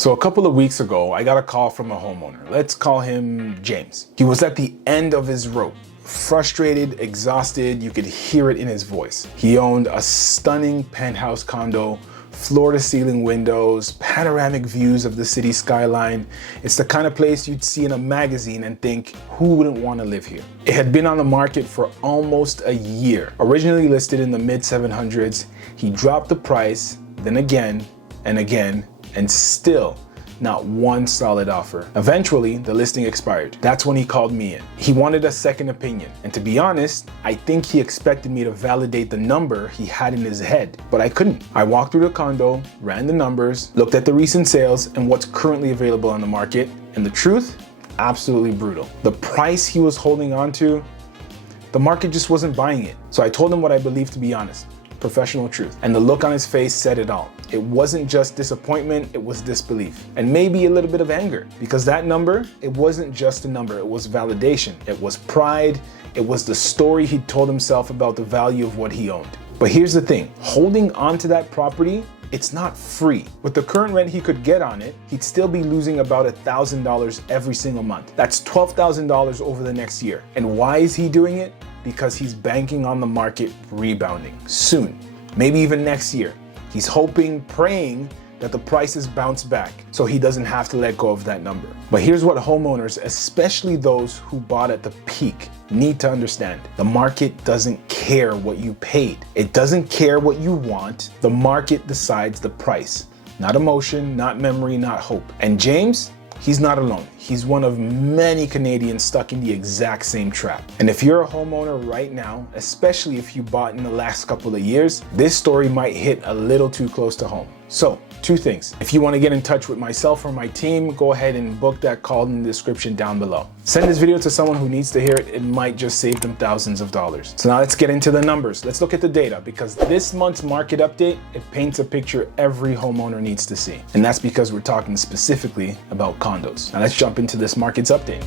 So a couple of weeks ago, I got a call from a homeowner. Let's call him James. He was at the end of his rope. Frustrated, exhausted, you could hear it in his voice. He owned a stunning penthouse condo, floor-to-ceiling windows, panoramic views of the city skyline. It's the kind of place you'd see in a magazine and think, who wouldn't want to live here? It had been on the market for almost a year. Originally listed in the mid-700s, he dropped the price, then again and again, and still not one solid offer. Eventually, the listing expired. That's when he called me in. He wanted a second opinion. And to be honest, I think he expected me to validate the number he had in his head, but I couldn't. I walked through the condo, ran the numbers, looked at the recent sales and what's currently available on the market, and the truth, absolutely brutal. The price he was holding on to, the market just wasn't buying it. So I told him what I believed to be honest. Professional truth. And the look on his face said it all. It wasn't just disappointment, it was disbelief. And maybe a little bit of anger, because that number, it wasn't just a number, it was validation. It was pride, it was the story he told himself about the value of what he owned. But here's the thing, holding on to that property, it's not free. With the current rent he could get on it, he'd still be losing about $1,000 every single month. That's $12,000 over the next year. And why is he doing it? Because he's banking on the market rebounding soon, maybe even next year. He's hoping, praying that the prices bounce back so he doesn't have to let go of that number. But here's what homeowners, especially those who bought at the peak, need to understand. The market doesn't care what you paid. It doesn't care what you want. The market decides the price, not emotion, not memory, not hope. And James, he's not alone. He's one of many Canadians stuck in the exact same trap. And if you're a homeowner right now, especially if you bought in the last couple of years, this story might hit a little too close to home. So, two things. If you want to get in touch with myself or my team, go ahead and book that call in the description down below. Send this video to someone who needs to hear it. It might just save them thousands of dollars. So now let's get into the numbers. Let's look at the data, because this month's market update, it paints a picture every homeowner needs to see. And that's because we're talking specifically about condos. Now let's jump into this market's update.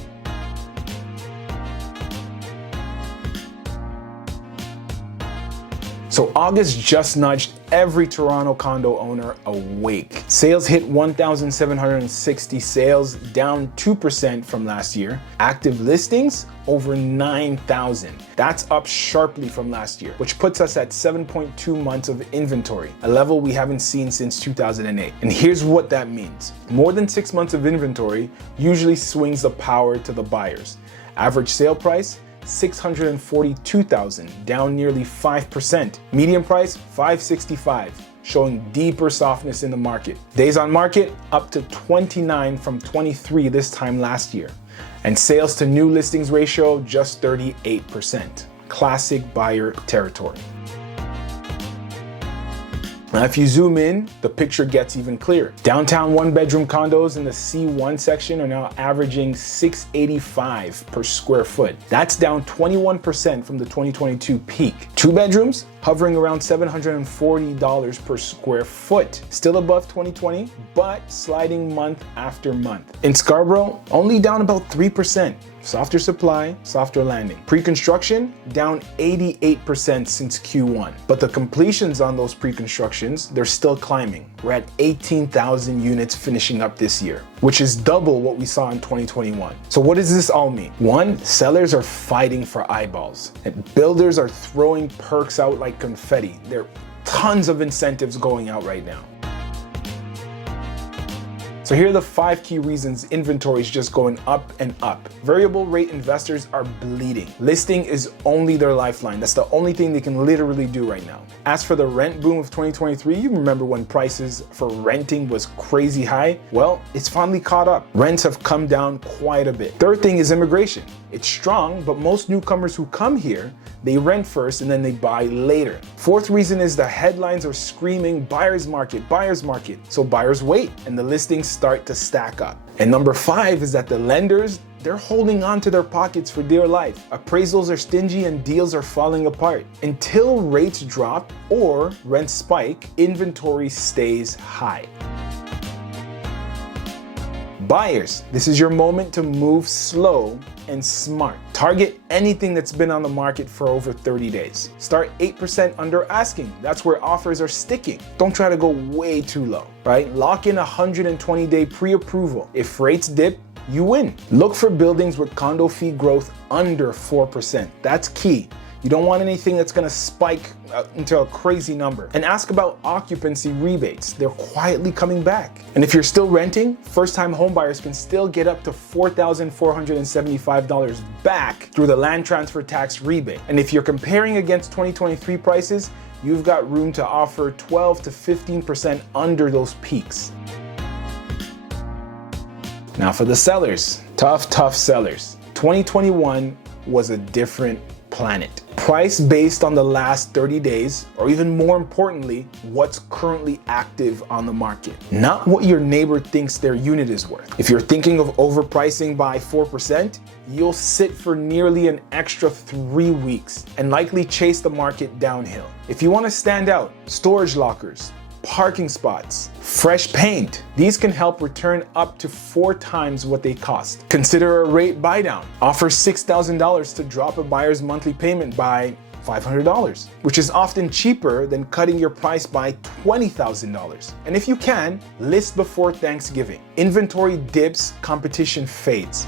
So August just nudged every Toronto condo owner awake. Sales hit 1,760 sales, down 2% from last year. Active listings, over 9,000. That's up sharply from last year, which puts us at 7.2 months of inventory, a level we haven't seen since 2008. And here's what that means. More than 6 months of inventory usually swings the power to the buyers. Average sale price, $642,000, down nearly 5%. Median price, $565,000, showing deeper softness in the market. Days on market, up to 29 from 23 this time last year. And sales to new listings ratio, just 38%. Classic buyer territory. Now, if you zoom in, the picture gets even clearer. Downtown one-bedroom condos in the C1 section are now averaging $685 per square foot. That's down 21% from the 2022 peak. Two bedrooms hovering around $740 per square foot. Still above 2020, but sliding month after month. In Scarborough, only down about 3%. Softer supply, softer landing. Pre-construction, down 88% since Q1. But the completions on those pre-constructions, they're still climbing. We're at 18,000 units finishing up this year, which is double what we saw in 2021. So what does this all mean? One, sellers are fighting for eyeballs. And builders are throwing perks out like confetti. There are tons of incentives going out right now. So here are the 5 key reasons inventory is just going up and up. Variable rate investors are bleeding. Listing is only their lifeline. That's the only thing they can literally do right now. As for the rent boom of 2023, you remember when prices for renting was crazy high? Well, it's finally caught up. Rents have come down quite a bit. Third thing is immigration. It's strong, but most newcomers who come here, they rent first and then they buy later. Fourth reason is the headlines are screaming buyer's market, buyer's market. So buyers wait and the listings start to stack up. And number 5 is that the lenders, they're holding on to their pockets for dear life. Appraisals are stingy and deals are falling apart. Until rates drop or rents spike, inventory stays high. Buyers, this is your moment to move slow and smart. Target anything that's been on the market for over 30 days. Start 8% under asking. That's where offers are sticking. Don't try to go way too low. right? Lock in a 120-day pre-approval. If rates dip, you win. Look for buildings with condo fee growth under 4%. That's key. You don't want anything that's gonna spike into a crazy number. And ask about occupancy rebates. They're quietly coming back. And if you're still renting, first-time homebuyers can still get up to $4,475 back through the land transfer tax rebate. And if you're comparing against 2023 prices, you've got room to offer 12 to 15% under those peaks. Now for the sellers, tough sellers. 2021 was a different planet. Price based on the last 30 days, or even more importantly, what's currently active on the market. Not what your neighbor thinks their unit is worth. If you're thinking of overpricing by 4%, you'll sit for nearly an extra 3 weeks and likely chase the market downhill. If you want to stand out, storage lockers, parking spots, fresh paint. These can help return up to 4 times what they cost. Consider a rate buy down. Offer $6,000 to drop a buyer's monthly payment by $500, which is often cheaper than cutting your price by $20,000. And if you can, list before Thanksgiving. Inventory dips, competition fades.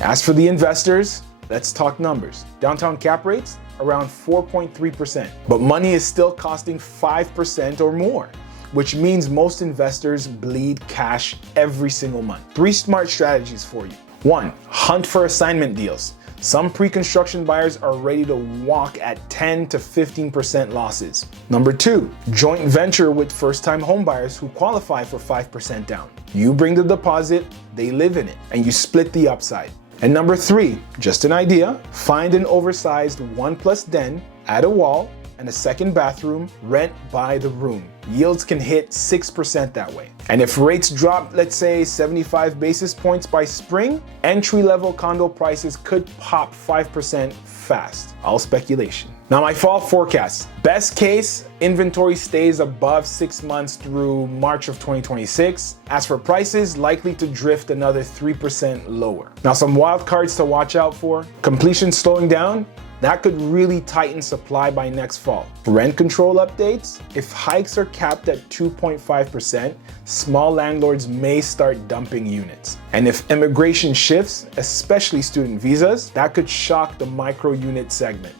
As for the investors, let's talk numbers. Downtown cap rates, around 4.3%. But money is still costing 5% or more, which means most investors bleed cash every single month. 3 smart strategies for you. 1, hunt for assignment deals. Some pre-construction buyers are ready to walk at 10 to 15% losses. Number 2, joint venture with first-time homebuyers who qualify for 5% down. You bring the deposit, they live in it, and you split the upside. And number 3, just an idea, find an oversized 1+ den, add a wall, and a second bathroom, rent by the room. Yields can hit 6% that way. And if rates drop, let's say 75 basis points by spring, entry-level condo prices could pop 5% fast. All speculation. Now my fall forecast. Best case, inventory stays above 6 months through March of 2026. As for prices, likely to drift another 3% lower. Now some wild cards to watch out for. Completion slowing down. That could really tighten supply by next fall. Rent control updates. If hikes are capped at 2.5%, small landlords may start dumping units. And if immigration shifts, especially student visas, that could shock the micro unit segment.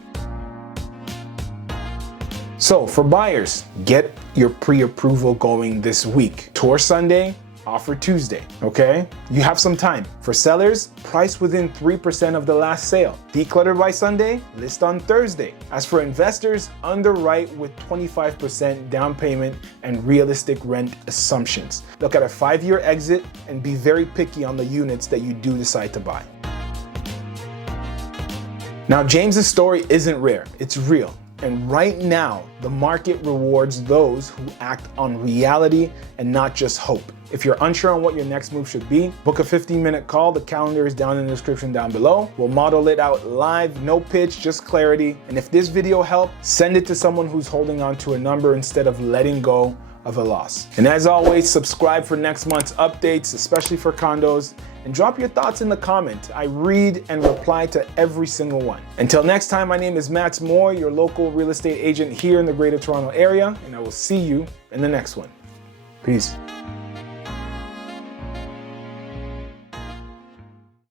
So for buyers, get your pre-approval going this week. Tour Sunday, offer Tuesday, okay? You have some time. For sellers, price within 3% of the last sale. Declutter by Sunday, list on Thursday. As for investors, underwrite with 25% down payment and realistic rent assumptions. Look at a 5-year exit and be very picky on the units that you do decide to buy. Now, James's story isn't rare, it's real. And right now, the market rewards those who act on reality and not just hope. If you're unsure on what your next move should be, book a 15-minute call. The calendar is down in the description down below. We'll model it out live, no pitch, just clarity. And if this video helped, send it to someone who's holding on to a number instead of letting go of a loss. And as always, subscribe for next month's updates, especially for condos, and drop your thoughts in the comment. I read and reply to every single one. Until next time, my name is Matt Moore, your local real estate agent here in the Greater Toronto area, and I will see you in the next one. Peace.